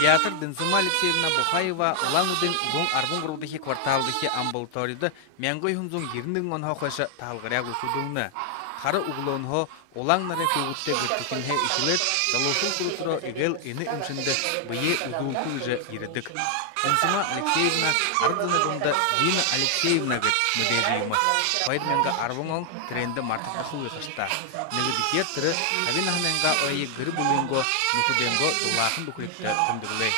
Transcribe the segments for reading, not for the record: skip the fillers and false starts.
Педиатр Дынсыма Алексеевна Бухаева улаңудың гоң арбун грудыхи кварталдыхи амбулаториды мәңгөй хунзун гирнің онха қойша талғыряг ұсудыңны. Қары уғылуынхо улаң наре көгітте гүртікінге ішілет, залушыл күрітіро игел ені үмшінді бұйе ұзуылты үжі ерідік. Дынсыма Алексеевна арғынығында Дина Алексеевна гүт мүдежиымы. Пайдменға арбуңон тренді мартықпашу ұйқышта. Нігідікер түрі қабинахменға ойы гүрі бұлыңго нүкуденго дулақын бүкірікті түндігілей.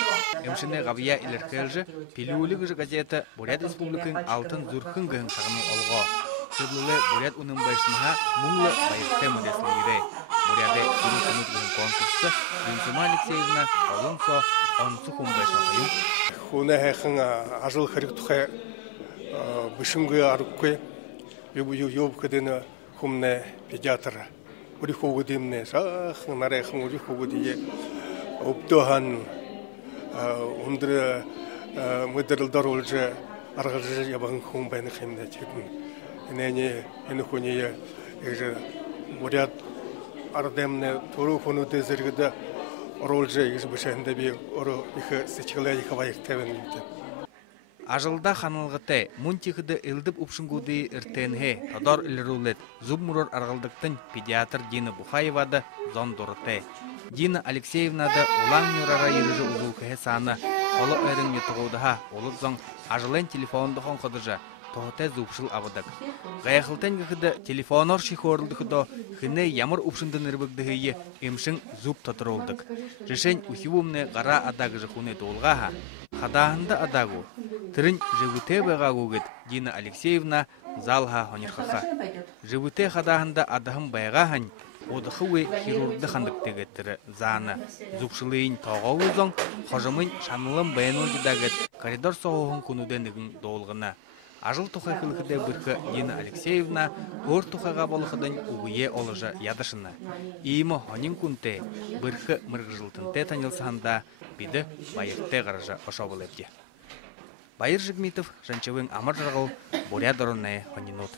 Емшіне ғавия илеркелжі пилюлі ғыжы газеті Бурят Республикын алтын зүркін ғын сағының олға. Сырлылы Бурят унын байшынаға мұңлы байырты мүдесілгірей. Буряды күрі күнік ғын конкурсы Дынсыма Алексеевна олынсо онсы құм байшынақайым. Хуна хэхэн ажил хэрэг тухай бишингүй аргагүй юу хэдэн хүмнэ педиатр ури хөвгөдимнэ сахан нарайхан ури хөвгөдие өвдөхан өндөр модерл дөрүүлж аргалж яван хүм байна хэмнэ чигэн энэний энэ хүний яг Бурят ардемнэ түрүү хүмүүдээ зэрэгдэ оруулж избэшэндэ би ороо их сечгэлээ их баяртай байна. Ажылда ханылғытай, мұнтиқыды үлдіп ұпшынгуды үртенге, тодор үлірулет, зуб мұрор арғалдықтың педиатр Дина Бухаевады зон дұрытай. Дина Алексеевнады олаң нүрара ережі ұзулкіге саны, олы өрін етіғудыға, олы зон ажылын телефонды қонқыдыжа, тоғытай зубшыл абыдық. Ғаяқылтен ғыды телефонор шихорылдықыдо, хыны ямыр ұпшындын үрбігдігі емшін зуб татыр олдық. Жешен ұхивумны ғара адағыжы құны толғаға, Хадағында адагу, түрін живуте байғағуғыд Дина Алексеевна залға хонирқақа. Живуте хадағында адағым байғағын, одықы хирургды қандықтығы түрі заны. Зубшылыйын тоғауы зоң, қожымын шанылым байыну дедагыд коридор соғуғын күнуденігін доғылғына. Ажыл тұқай қылықыды біркі Дина Алексеевна өр тұқайға болықыдың ұғые олыжы ядышына. Иімі хонин күнте біркі мұрғыжылтынте танылсағында биді байырты ғарыжы ошабыл әпте. Байыр Жигмитов, Жанчевың Амар Жарғыл, Бурят Дорынай, Хонинут.